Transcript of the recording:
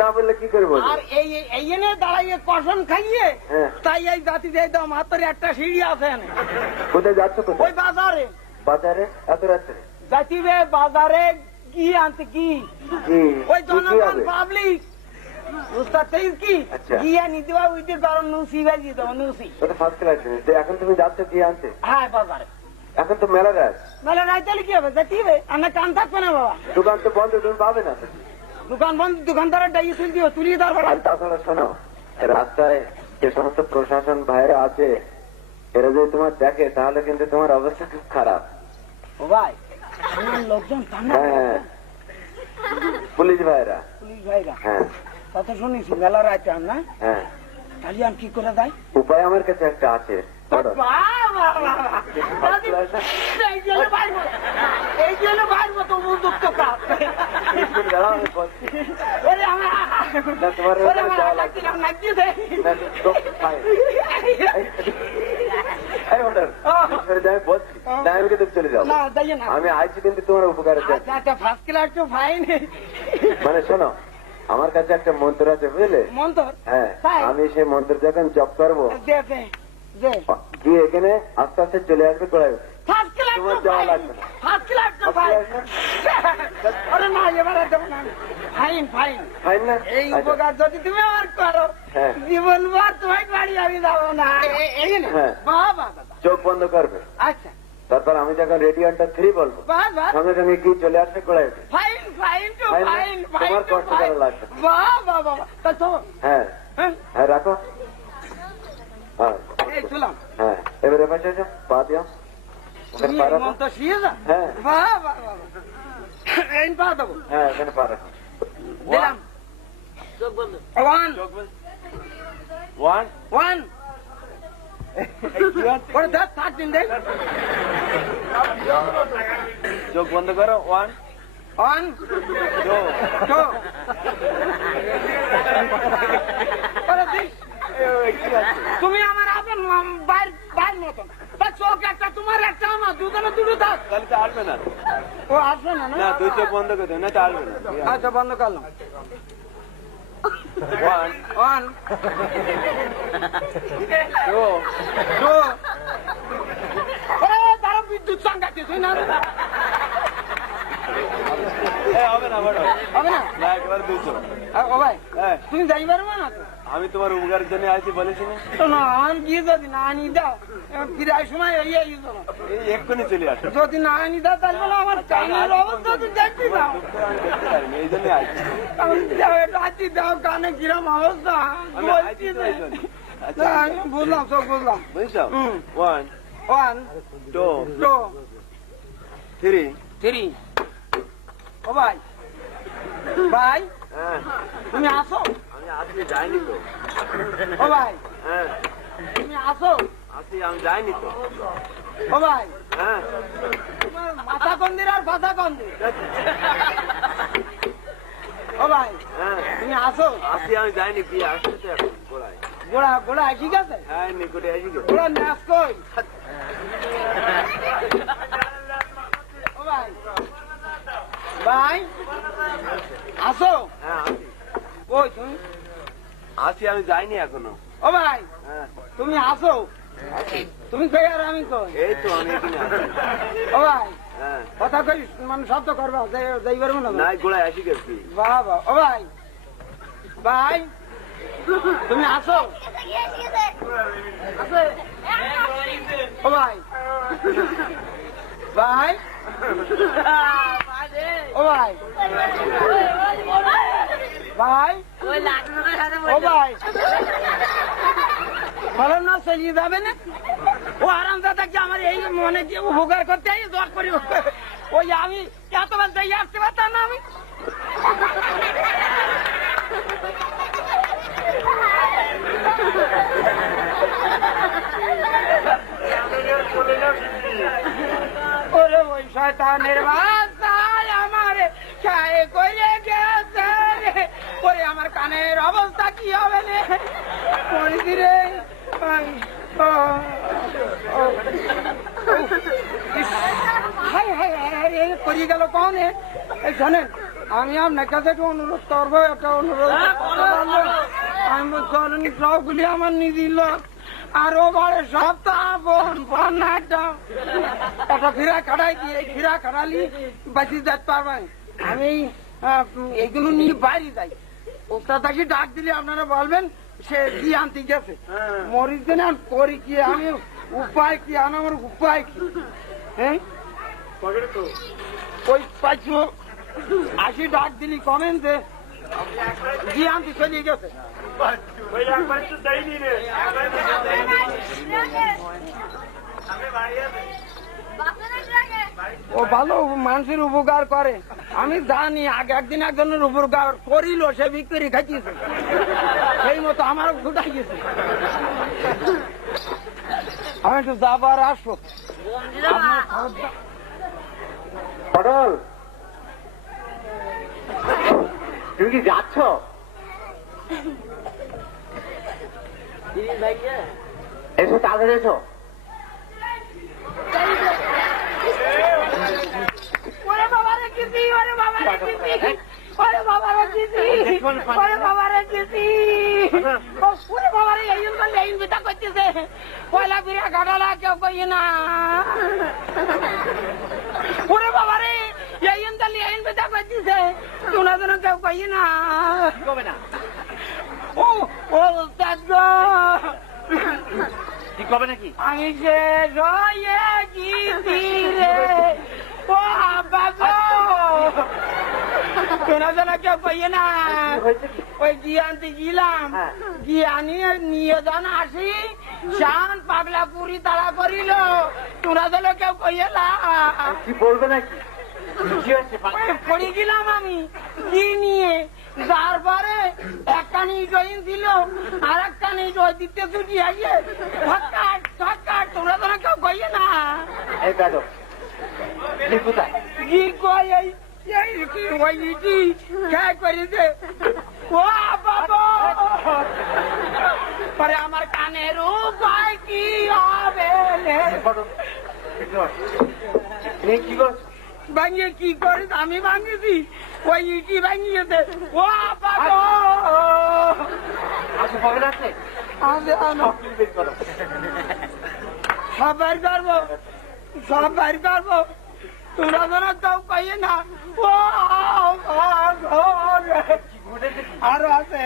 না বললে কি করবো? আর এই এনে দাঁড়াইয়ে কষণ খাইয়ে তাই এই জাতি দিয়ে দাও মাত্র একটা সিঁড়ি আছে। কোথায় যাচ্ছ? ওই বাজারে। বাজারে এত রাত্রে যাইতিবে বাজারে কি আনতে? কি ওই জনগণ পাবলিক এখন তুমি যাচ্ছ কি আনতে? হ্যাঁ বাজারে। এখন তো মেলা রাত। মেলা রাত তাহলে কি হবে? যাইতিবে আর কান থাকবে না বাবা। দোকান তো বন্ধ, তুমি পাবে না। দোকান বন্ধ, দোকানদারের ডাইয়ে তুলিয়ে দেওয়ার। তাছাড়া শোনো, রাস্তায় যে সমস্ত প্রশাসন ভাইরা আছে এরা যদি তোমার দেখে তাহলে কিন্তু তোমার অবস্থা খুব খারাপ। ও ভাই লোকজন? হ্যাঁ পুলিশ ভাইরা। পুলিশ ভাইরা? হ্যাঁ কথা শুনেছি মেলা রাত না। হ্যাঁ তাহলে আমি কি করে যাই? উপায় আমার কাছে একটা আছে। এই জন্য বাইরবো তো উপযুক্ত কাজ। চলে যাও। আমি আইছি কিন্তু তোমার উপকারে। ফার্স্ট ক্লাস তো ফাইন। মানে শোনো, আমার কাছে একটা মন্ত্র আছে বুঝলে? মন্ত্র? হ্যাঁ, আমি সেই মন্ত্র যখন জপ করবো গিয়ে এখানে আস্তে আস্তে চলে আসবে গোড়ায়। তোমার যাওয়া লাগবে না। ফাইন না? এই উপকার যদি তুমি আমার করো জীবন ভর তোমার বাড়ি আমি যাবো না। চোখ বন্ধ করবে। আচ্ছা, তারপর আমি যখন রেডিওটা 3 বলবো সঙ্গে সঙ্গে কি চলে আসবে গোড়ায়। তোমার কষ্ট করা লাগবে। হ্যাঁ হ্যাঁ রাখো। হ্যাঁ হ্যাঁ এবারে পাশে পা দিও। হ্যাঁ হ্যাঁ এখানে পা রাখো। চোখ বন্ধ করো। 1 2 তুমি আমার আপন বাইর মতন চোখ একটা তোমার একটা আমার দুজনে দুটো থাক। তাহলে তো আসবে না। ও আসবে না? না তুই চোখ বন্ধ করে দেবে না তো আসবে না। আচ্ছা বন্ধ করলাম। 1 2 তারা বিদ্যুৎ সংঘাতে তুই না হবে না হবে না একবার 200। ও ভাই তুমি যাই পারবে না? আমি তোমার উপকারের জন্য আসছি বলেছি না। আমি গিয়ে যদি না আনি দাও ফিরার সময় এক্ষুনি চলে আসো। যদি না আনি দাও তাহলে আমার কানের অবস্থা তো দেখবি না। এই জন্য আসছি দাও কানে কিরম অবস্থা বুঝলাম, সব বুঝলাম। বুঝছো? 1 2 3 ও ভাই তুমি আসো। আমি আসলে যাইনি তো। ও ভাই তুমি আসো। আমি যাইনি তো। ও ভাই তোমার মাথা কন্দির আর বাধা কন্দির। ও ভাই তুমি আসো। আমি যাইনি। কি আসছে তো এখন গোড়ায়। গোড়া ঠিক আছে? হ্যাঁ নিকটে আসি। গোড়া নাচ কই? ও ভাই আসো। হ্যাঁ কই তুমি? আমি যাইনি এখনো। ও ভাই তুমি আসো। তুমি কই আর আমি কই? এই তো আমি এখানে আছি। ও ভাই কথা কই মানে শব্দ করবা যাই পারবো না? নাই গোড়ায় আসি গেছি। বাবা ও ভাই তুমি আসো। ও ভাই ও ভাই ও ভাই ভালো না চালিয়ে যাবে না? ও আরাম দাদা কি আমার এই মনে কি উপকার করতে দোয়া করি। ওই আমি এতবার যাই আসতে পারতাম না। আমি ওরে ওই শয়তানের বাচ্চায় আমারে খায় করে গেছে রে। ওরে আমার কানের অবস্থা কি হবে রে? রে করিয়ে গেল কনে? শোনেন আমি আপনার কাছে একটা অনুরোধ করবো, একটা অনুরোধ আমি চলেন সবগুলি আমার নিজের লোক, আরো বারে সপ্তাহ ফোন না একটা ফিরা খাটাই দিয়ে ফিরা খাটালি বাঁচি যেতে পারবেন। আমি এইগুলো নিয়ে বাইরে যাই, ওটা তাকে ডাক দিলে আপনারা বলবেন সে কি আনতে গেছে। মরিচ দেন করি কি আমি, উপায় কি আমার উপায় কি? হ্যাঁ ওই 580 ডাক দিলি কমেন যে জি আনতে চলে গেছে। ও ভালো মানুষের উপকার করে, আমি জানি। আগে একদিন একজনের উপকার করিল, সে বিক্রি খাইছে, সেই মতো আমারও ফুটাই গেছে। আমি একটু যাবার আসবো। পটল, তুমি কি যাচ্ছ? এসো তাড়াতাড়ি এসো। ওরে বাবা রে কিসি, ওরে বাবা রে কিসি, ওরে বাবা রে কিসি, ওরে বাবা রে কিসি, ওরে বাবা রে এই জন্য এই বিটা করতেছে। পয়লা বিরা গাড়ালা কেউ কই না। ওরে বাবা রে এই জন্য এই বিটা করতেছে, তোমরা যেন কেউ কই না। কবে না? ও ও দাদা ঠিক হবে নাকি? আমি যে রয়ে গিয়েছি রে, ও বাবা তোরা যেন কেউ কইয়ে না। ওই গিয়ে আনতে গেলাম, গিয়ে আনিয়ে নিয়ে যান আসি, শান পাগলা পুরি তারা করিল, তোরা যেন কেউ কইয়ে না। কি বলবে নাকি? পড়ে গেলাম আমি কি নিয়ে, যার পরে একখানি জয়েন ছিল আর একখানি জয় দিতে ছুটি আইয়ে ঠকাট ঠকাট, তোমরা যেন কেউ কইয়ে না। এই দাদু কোথায়? কি কই ওই ইটি খেয়ে করেছে। ও বাবা পরে আমার কানের উপায় কি হবে? কি করছো? ভাঙিয়ে কি করে? আমি ভাঙিয়েছি, ওই ইটি ভাঙিয়েছে। ও বাবা আচ্ছা কবে আছে? সব বাইর করবো, সব বাইর করবো, তোমরা যেন কেউ কইয়ে না। ও আরো আছে।